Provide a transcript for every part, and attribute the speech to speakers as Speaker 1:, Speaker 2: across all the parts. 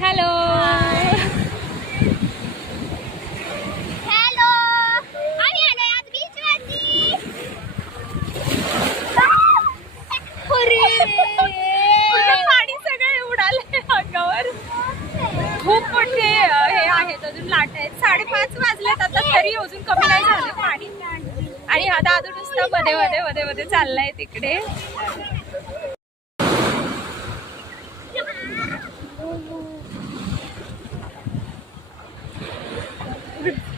Speaker 1: Hello खूप मोठे हे आहेत अजून लाट आहेत. साडेपाच वाजलेत आता तरी अजून कमी नाही झालं पाणी. आणि हा दादू नुसता मध्ये मध्ये मध्ये मध्ये चाललाय तिकडे. Thank you.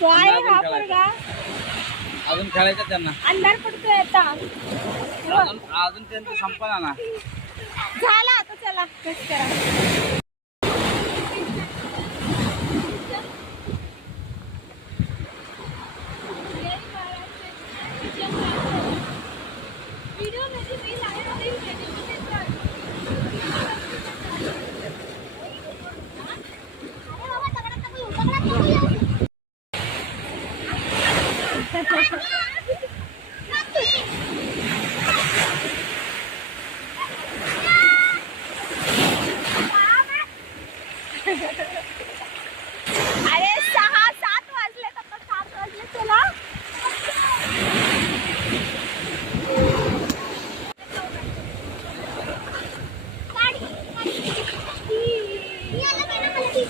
Speaker 1: काय हा पोरगा
Speaker 2: अजून खेळायचं त्यांना.
Speaker 1: अंधार पडतोय आता
Speaker 2: अजून अजून त्यांचं संपला ना.
Speaker 1: झाला आता चला बस करा. तर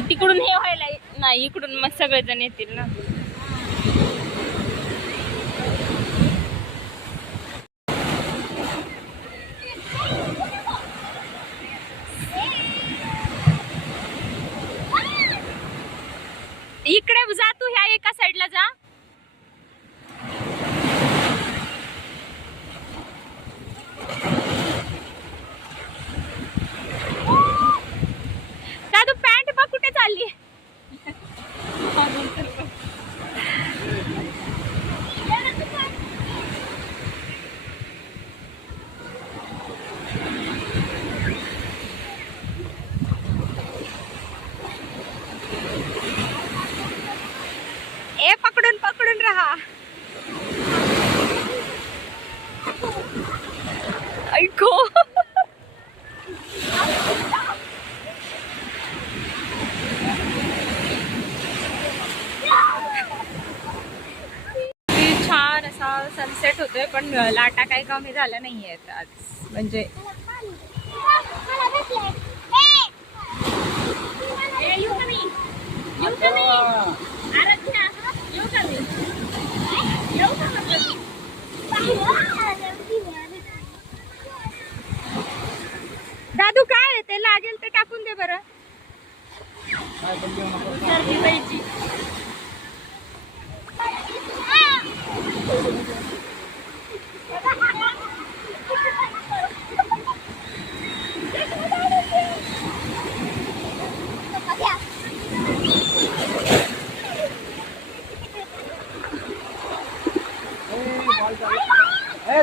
Speaker 1: तिकडून हे व्हायला नाही इकडून मग सगळेजण येतील ना इकडे जा तू ह्या एका साईडला जा. दादू पॅन्ट बघ कुठे चालली. सनसेट होतोय पण लाटा काही कमी झाल्या नाहीयेत आज. म्हणजे दादू काय आहे? ते लागेल ते टाकून दे बरं.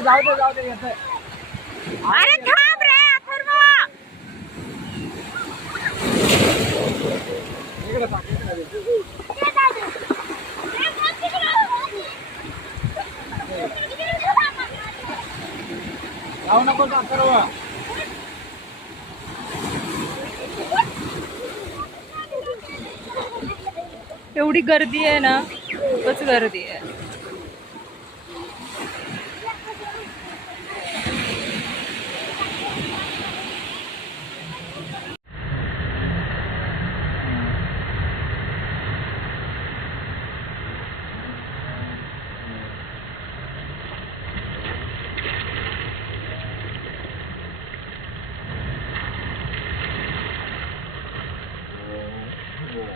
Speaker 2: जाऊ दे जाऊ दे
Speaker 1: अरे थांब रे अथर्व
Speaker 2: इकडे जाऊ सर्व
Speaker 1: एवढी गर्दी आहे ना खूपच गर्दी आहे. Yeah.